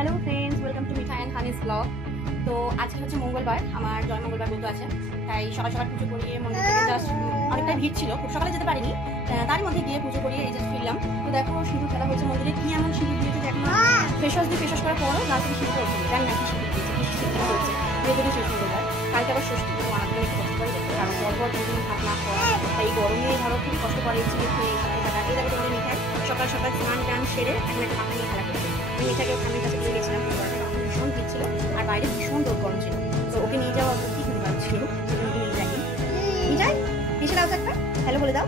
Hello friends, welcome to Mithai and হানিস blog. তো আজকে হচ্ছে মঙ্গলবার, আমার জয় মঙ্গলবার বলতে আছে, তাই সকাল সকাল পুজো করিয়ে মন্দির থেকে জাস্ট অনেকটাই ভিড় ছিল, খুব সকালে যেতে পারিনি, তার মধ্যে গিয়ে পুজো করিয়ে এই জাস্ট ফিরলাম। তো দেখো সিঁদুর খেলা হচ্ছে মন্দিরে, কি এমন সিঁদুর দিয়েছে দেখো, ফেস ওয়াশ দিয়ে ফেস ওয়াশ করার পরও লাল থেকে সিঁদুর ওঠেনি, জানি না কি সিঁদুর দিয়েছে, কি সিঁদুর হচ্ছে। যেহেতু শেষ মঙ্গলবার, কালকে আবার ষষ্ঠী, তো আমাদের একটু কষ্ট করে দেখতে, কারণ পরপর দুদিন ভাত না খাওয়া, তাই এই গরমে ধরো খুবই কষ্ট করে চিড়ে খেয়ে সাথে থাকা। এই দেখো তোমাদের মিঠাই সকাল সকাল স্নান টান সেরে এখন একটা মাথা নিয়ে খেলা করছে। আমি মিঠাইকে ওখানের কাছে নিয়ে গেছিলাম, ভীষণ ভিড় ছিল আর বাইরে ভীষণ রোদ গরম ছিল, তো ওকে নিয়ে যাওয়া সত্যি খুব ভালো ছিল, সেজন্য নিয়ে যাইনি। মিঠাই হেসে দাও তো একটা, হ্যালো বলে দাও,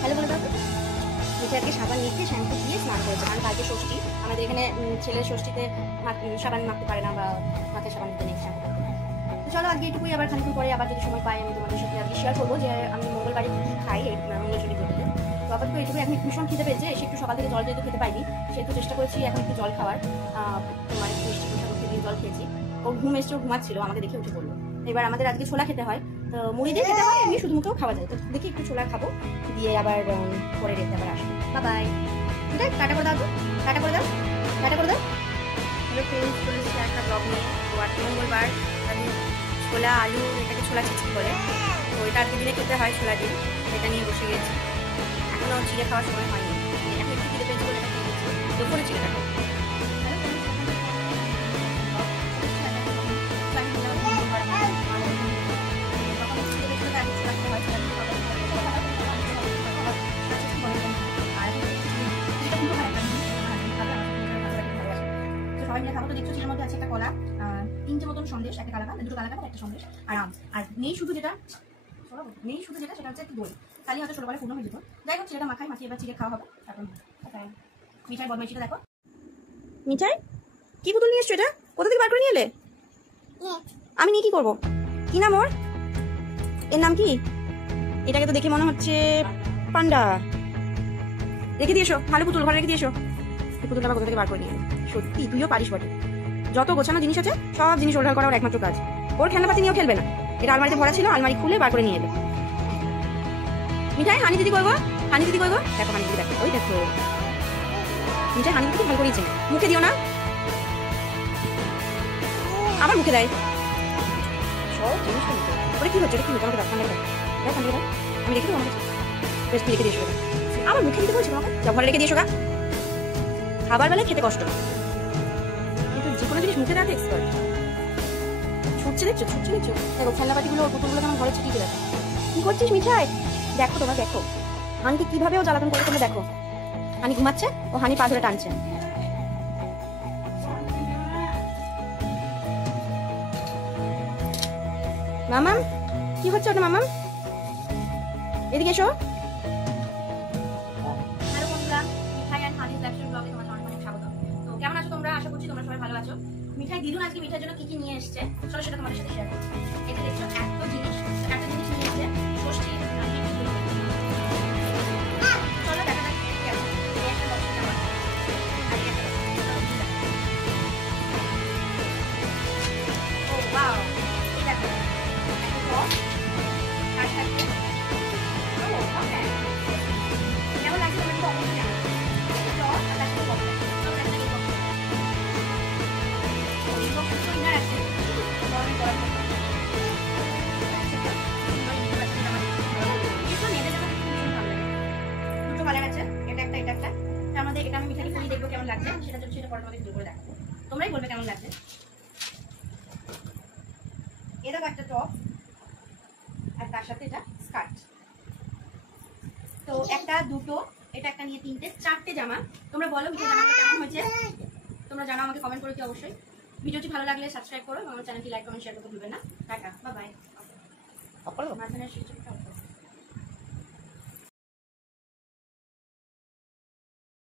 হ্যালো বলে দাও তো। মিঠাইকে সাবান নিতে শ্যাম্পু দিয়ে স্নান করেছে, কারণ কালকে ষষ্ঠী, আমাদের এখানে ছেলের ষষ্ঠীতে সাবান মাখতে পারে না বা মাথায় সাবান দিতে নেই, শ্যাম্পু করতে হয়। তো চলো আজকে এটুকুই, আবার খানিকক্ষণ পরে আবার যদি সময় পাই আমি তোমাদের সাথে আজকে শেয়ার করবো যে আমি মঙ্গলবারে কী খাই এই মঙ্গলচুরি করতে। তো আপাতত এইটুকু, এখন ভীষণ খিদে পেয়েছে, এসে একটু সকাল থেকে জল যেহেতু খেতে পাইনি, সেহেতু চেষ্টা করেছি এখন একটু জল খাওয়ার। তোমার একটু মিষ্টি পোশাক থেকে জল খেয়েছি, ও ঘুম এসছে, ও ঘুমাচ্ছিল, আমাকে দেখে উঠে পড়লো। এবার আমাদের আজকে ছোলা খেতে হয়, তো মুড়ি দিয়ে খেতে হয়, এমনি শুধু মুখেও খাওয়া যায়, তো দেখি একটু ছোলা খাবো, দিয়ে আবার পরে রেখে আবার আসবো। বাই, ঠিক টাটা করে দাও তো, টাটা করে দাও, টাটা করে দাও। হ্যালো ফ্রেন্ডস, চলে এসেছি একটা ব্লগ নিয়ে। তো আজকে মঙ্গলবার, ছোলা আলু, এটাকে ছোলা চিচি বলে, তো এটা আর দিনে খেতে হয় ছোলা দিয়ে, এটা নিয়ে বসে গেছি। এখনও চিড়ে খাওয়ার সময় হয়নি, এখন একটু চিড়ে পেয়েছি বলে এটা খেয়েছি, দুপুরে চিড়ে দেখো। সবাই মিলে খাবো। তো দেখছো চিড়ের মধ্যে আছে একটা কলা, 3টে মতন সন্দেশ, একটা কালাকাঁদ, 2টো কালাকাঁদ, একটা সন্দেশ আর আম, আর নেই শুধু যেটা সেটা হচ্ছে একটু দই, তাহলে হয়তো 16 পূর্ণ হয়ে যেত। যাই হোক, চিড়েটা মাখিয়ে এবার চিড়ে খাওয়া হবে। তারপর মিঠাই বদমাইশিটা দেখো। মিঠাই কি পুতুল নিয়ে এসছো, এটা কোথা থেকে বার করে নিয়ে এলে? আমি নিয়ে কি করবো? কি নাম ওর? এর নাম কি? এটাকে তো দেখে মনে হচ্ছে পান্ডা। রেখে দিয়েছো, ভালো পুতুল, ঘরে রেখে দিয়েছো। পুতুলটা আবার কোথা থেকে বার করে নিয়ে এলে? সত্যি তুইও পারিস বটে, যত গোছানো জিনিস আছে সব জিনিস ওঠার করা ওর একমাত্র কাজ। ওর খেলনাপাতি নিয়েও খেলবে না, এটা আলমারিতে ভরা ছিল, আলমারি খুলে বার করে নিয়ে এলো। মিঠাই হানি দিদি করবো, হানি দিদি করবো, দেখো হানি দিদি দেখো, ওই দেখো মিঠাই হানি দিদি ভালো করেছে, মুখে দিও না, আবার মুখে দেয় সব জিনিসটা মুখে। ওটা কি হচ্ছে, এটা কি হচ্ছে, আমাকে ঠান্ডা দাও, ঠান্ডা দাও, আমি রেখে দেবো, আমার কাছে বেশ রেখে দিয়েছো, আমার মুখে দিতে বলছি তোমাকে, যা ঘরে রেখে দিয়েছো গা, খাবার বেলায় খেতে কষ্ট, কিন্তু যে কোনো জিনিস মুখে দেওয়াতে এক্সপার্ট। ছুটছে দেখছো, দেখো খেলনাপাতিগুলো, ওর পুতুলগুলো কেমন ঘরে ছিটিয়ে দেখো। কি করছিস মিঠাই? দেখো তোমরা দেখো হানিকে কিভাবে ও জ্বালাতন করে, তোমরা দেখো। হানি ঘুমাচ্ছে, ও হানি পা ধরে টানছে। মামাম কি হচ্ছে ওটা? মামাম এদিকে এসো। হ্যালো বন্ধুরা, মিঠাই অ্যান্ড হানিস লাইফস্টাইল ব্লগে তোমাদের অনেক স্বাগত। তো কেমন আছো তোমরা? আশা করছি তোমরা সবাই ভালো আছো। মিঠাই দিদুন আজকে মিঠাইয়ের জন্য কি কি নিয়ে এসেছে, চলো সেটা তোমাদের সাথে শেয়ার করছি। এটা দেখছো এত জিনিস নিয়ে এসেছে ষষ্ঠী। চলো দেখা যাক কি আছে। একটা বক্স জামা আর একটা ও ওয়াও, এই দেখো একটা বক্স আর সাথে ও ওকে, কেমন লাগছে তোমার? তো অবশ্যই জানাও। টপ আর তার সাথে বক্স, চলো দেখা যাক এই বক্স তো ইনার আছে, গরমে গরম দুটো কালার আছে, এটা একটা এটা একটা। তার মধ্যে এটা আমি মিঠাই খুলে দেখবো কেমন লাগছে, সেটা পরে তোমাকে ভিডিও করে দেখাবো, তোমরাই বলবে কেমন লাগছে। এটা একটা টপ আর তার সাথে এটা স্কার্ট। তো একটা দুটো, এটা একটা নিয়ে 3টে 4টে জামা। তোমরা বলো মিঠাই জামাটা কেমন হয়েছে, তোমরা জানাও আমাকে কমেন্ট করে কি অবশ্যই। ভিডিওটি ভালো লাগলে সাবস্ক্রাইব করো এবং আমার চ্যানেলটি লাইক কমেন্ট শেয়ার করতে ভুলবেন না। Tata, bye bye.